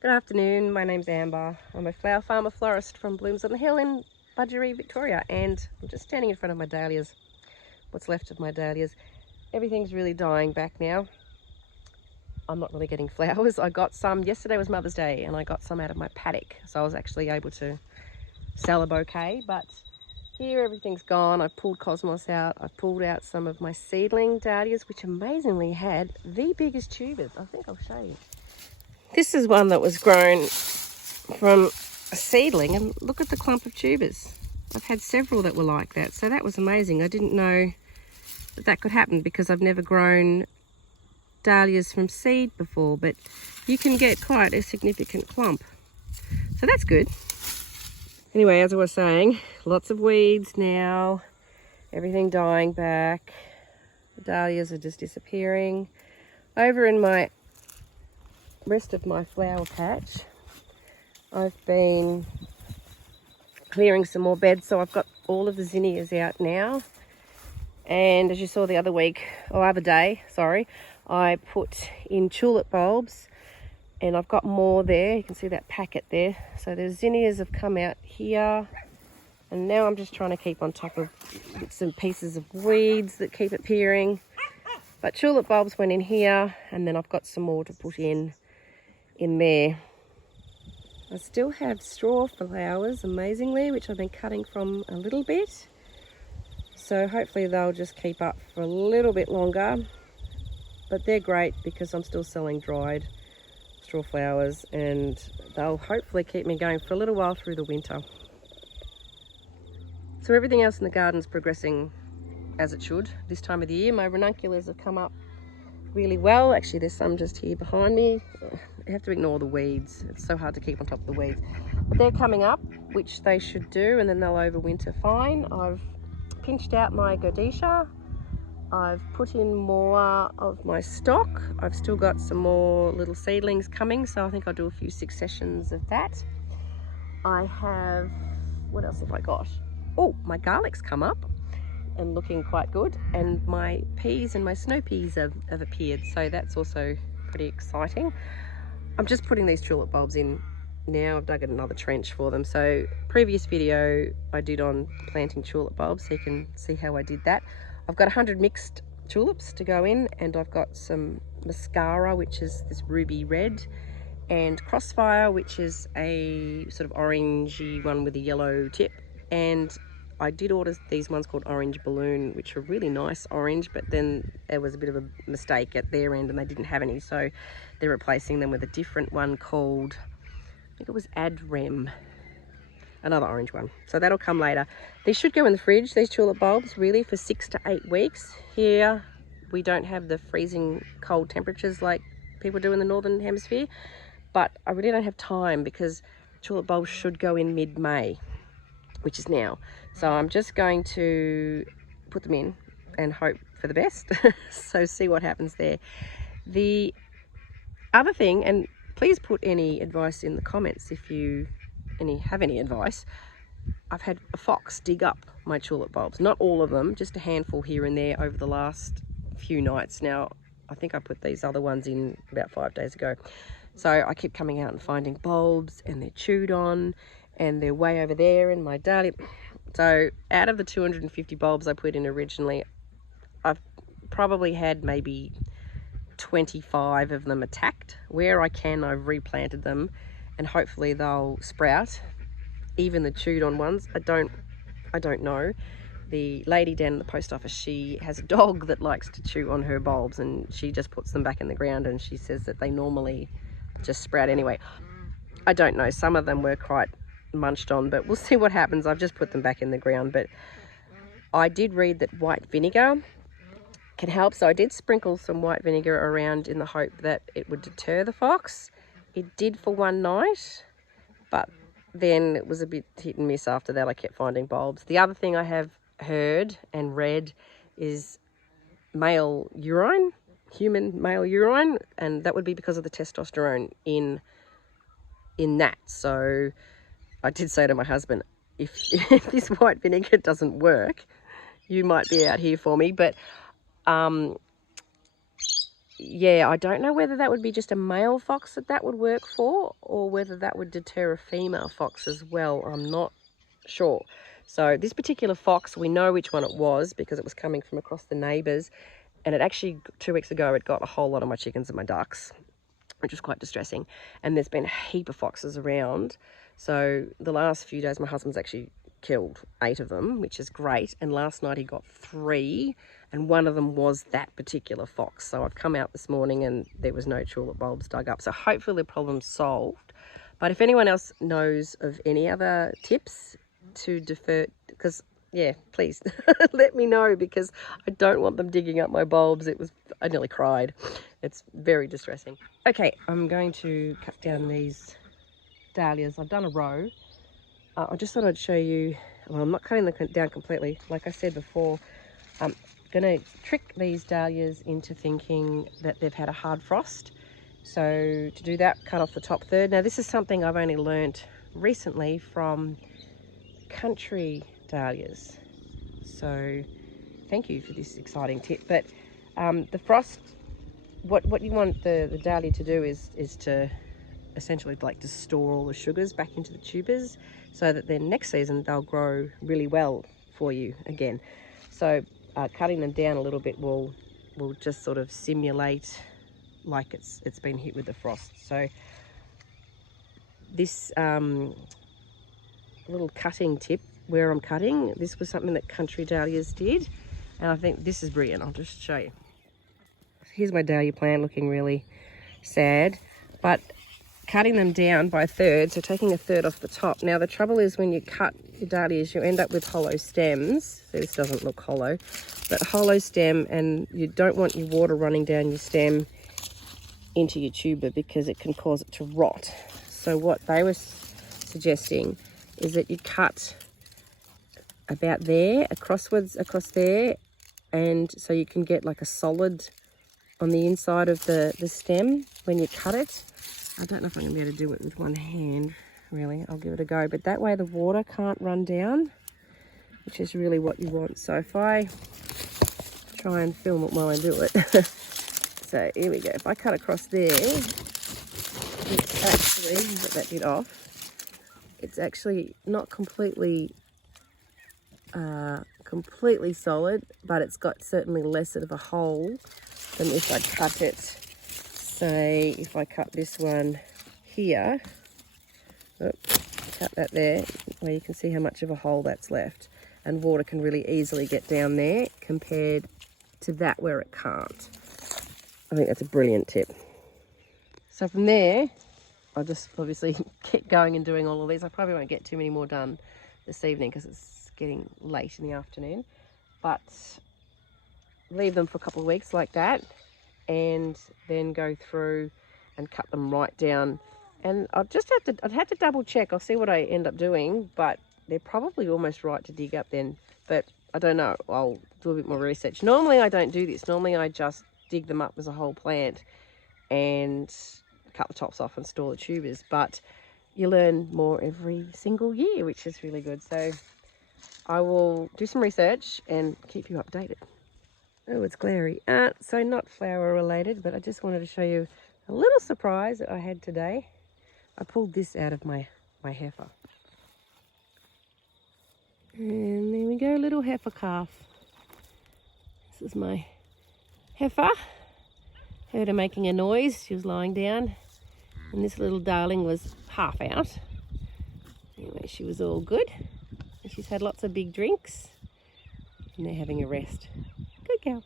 Good afternoon, my name's Amber. I'm a flower farmer florist from Blooms on the Hill in Budgeree, Victoria, and I'm just standing in front of my dahlias, what's left of my dahlias. Everything's really dying back now. I'm not really getting flowers. I got some, yesterday was Mother's Day, and I got some out of my paddock, so I was actually able to sell a bouquet, but here everything's gone. I've pulled cosmos out. I've pulled out some of my seedling dahlias, which amazingly had the biggest tubers. I think I'll show you. This is one that was grown from a seedling, and look at the clump of tubers. I've had several that were like that, so that was amazing. I didn't know that that could happen because I've never grown dahlias from seed before, but you can get quite a significant clump, so that's good. Anyway, as I was saying, lots of weeds now, everything dying back, the dahlias are just disappearing. Over in my rest of my flower patch, I've been clearing some more beds, so I've got all of the zinnias out now. And as you saw the other week, or other day, sorry, I put in tulip bulbs, and I've got more there. You can see that packet there. So the zinnias have come out here, and now I'm just trying to keep on top of bits and pieces of weeds that keep appearing. But tulip bulbs went in here, and then I've got some more to put in there. I still have straw flowers, amazingly, which I've been cutting from a little bit. So hopefully they'll just keep up for a little bit longer. But they're great because I'm still selling dried straw flowers, and they'll hopefully keep me going for a little while through the winter. So everything else in the garden's progressing as it should this time of the year. My ranunculus have come up really well. Actually, there's some just here behind me. I have to ignore the weeds. It's so hard to keep on top of the weeds. But they're coming up, which they should do, and then they'll overwinter fine. I've pinched out my godetia. I've put in more of my stock. I've still got some more little seedlings coming, so I think I'll do a few successions of that. I have, what else have I got? Oh, my garlic's come up and looking quite good, and my peas and my snow peas have appeared, so that's also pretty exciting. I'm just putting these tulip bulbs in now. I've dug another trench for them. So previous video I did on planting tulip bulbs, so you can see how I did that. I've got 100 mixed tulips to go in, and I've got some mascara, which is this ruby red, and crossfire, which is a sort of orangey one with a yellow tip. And I did order these ones called orange balloon, which are really nice orange, but then there was a bit of a mistake at their end and they didn't have any, so they're replacing them with a different one called, I think it was Adrem, another orange one. So that'll come later. These should go in the fridge, these tulip bulbs, really for 6 to 8 weeks. Here we don't have the freezing cold temperatures like people do in the northern hemisphere, but I really don't have time because tulip bulbs should go in mid-May, which is now. So I'm just going to put them in and hope for the best. So see what happens there. The other thing, and please put any advice in the comments if you have any advice. I've had a fox dig up my tulip bulbs, not all of them, just a handful here and there over the last few nights. Now, I think I put these other ones in about 5 days ago. So I keep coming out and finding bulbs, and they're chewed on, and they're way over there in my dahlia. So out of the 250 bulbs I put in originally, I've probably had maybe 25 of them attacked. Where I can, I've replanted them, and hopefully they'll sprout. Even the chewed on ones, I don't know. The lady down at the post office, she has a dog that likes to chew on her bulbs, and she just puts them back in the ground, and she says that they normally just sprout anyway. I don't know, some of them were quite munched on, but we'll see what happens. I've just put them back in the ground, but I did read that white vinegar can help, so I did sprinkle some white vinegar around in the hope that it would deter the fox. It did for one night, but then it was a bit hit and miss after that. I kept finding bulbs. The other thing I have heard and read is male urine, human male urine, and that would be because of the testosterone in that. So I did say to my husband, if this white vinegar doesn't work, you might be out here for me. But yeah, I don't know whether that would be just a male fox that would work for, or whether that would deter a female fox as well. I'm not sure. So this particular fox, we know which one it was because it was coming from across the neighbours, and it actually 2 weeks ago it got a whole lot of my chickens and my ducks, which was quite distressing. And there's been a heap of foxes around. So the last few days my husband's actually killed 8 of them, which is great. And last night he got 3, and one of them was that particular fox. So I've come out this morning and there was no tulip bulbs dug up. So hopefully the problem's solved. But if anyone else knows of any other tips to defer, because yeah, please let me know, because I don't want them digging up my bulbs. I nearly cried. It's very distressing. Okay, I'm going to cut down these dahlias. I've done a row. I just thought I'd show you, well, I'm not cutting them down completely. Like I said before, I'm going to trick these dahlias into thinking that they've had a hard frost. So to do that, cut off the top third. Now this is something I've only learnt recently from country dahlias. So thank you for this exciting tip. But the frost, what you want the dahlia to do is to essentially like to store all the sugars back into the tubers, so that then next season they'll grow really well for you again. So cutting them down a little bit will just sort of simulate like it's been hit with the frost. So this little cutting tip where I'm cutting, this was something that country dahlias did, and I think this is brilliant. I'll just show you. Here's my dahlia plant looking really sad, but cutting them down by a third, so taking a third off the top. Now the trouble is when you cut your dahlias, you end up with hollow stems. So this doesn't look hollow, but hollow stem, and you don't want your water running down your stem into your tuber because it can cause it to rot. So what they were suggesting is that you cut about there, across there, and so you can get like a solid on the inside of the stem when you cut it. I don't know if I'm going to be able to do it with one hand, really. I'll give it a go. But that way the water can't run down, which is really what you want. So if I try and film it while I do it. So here we go. If I cut across there, it's actually, get that bit off, it's actually not completely solid, but it's got certainly less of a hole than if I cut it, say, if I cut this one here, cut that there, where you can see how much of a hole that's left, and water can really easily get down there compared to that where it can't. I think that's a brilliant tip. So from there, I'll just obviously keep going and doing all of these. I probably won't get too many more done this evening because it's getting late in the afternoon, but leave them for a couple of weeks like that, and then go through and cut them right down. And I'd have to double check. I'll see what I end up doing, but they're probably almost right to dig up then, but I don't know. I'll do a bit more research. Normally I don't do this. Normally I just dig them up as a whole plant and cut the tops off and store the tubers, but you learn more every single year, which is really good. So I will do some research and keep you updated. Oh, it's glary. So not flower related, but I just wanted to show you a little surprise that I had today. I pulled this out of my heifer. And there we go, little heifer calf. This is my heifer. Heard her making a noise. She was lying down, and this little darling was half out. Anyway, she was all good. And she's had lots of big drinks, and they're having a rest. Good girl.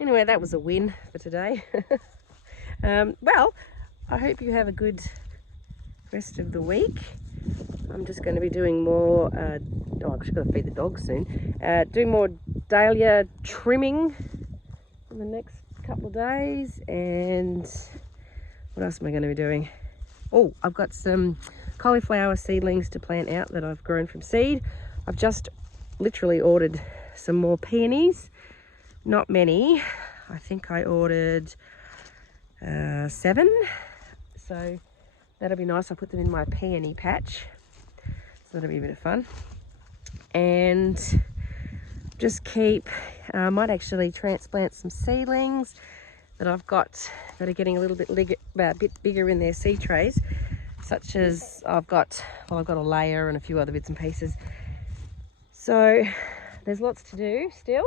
Anyway, that was a win for today. Well, I hope you have a good rest of the week. I'm just going to be doing more, I've just got to feed the dogs soon, do more dahlia trimming in the next couple of days. And what else am I going to be doing? Oh, I've got some cauliflower seedlings to plant out that I've grown from seed. I've just literally ordered some more peonies. Not many. I think I ordered 7. So that'll be nice. I'll put them in my peony patch. So that'll be a bit of fun. And just keep, I might actually transplant some seedlings that I've got that are getting a little bit bigger in their seed trays, such as I've got a layer and a few other bits and pieces. So there's lots to do still,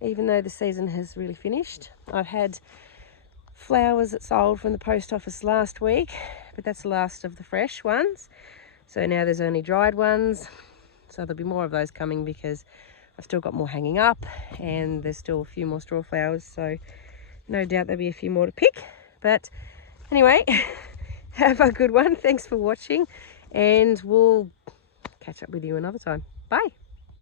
even though the season has really finished. I've had flowers that sold from the post office last week, but that's the last of the fresh ones. So now there's only dried ones. So there'll be more of those coming because I've still got more hanging up and there's still a few more straw flowers. So no doubt there'll be a few more to pick. But anyway, have a good one. Thanks for watching and we'll catch up with you another time. Bye.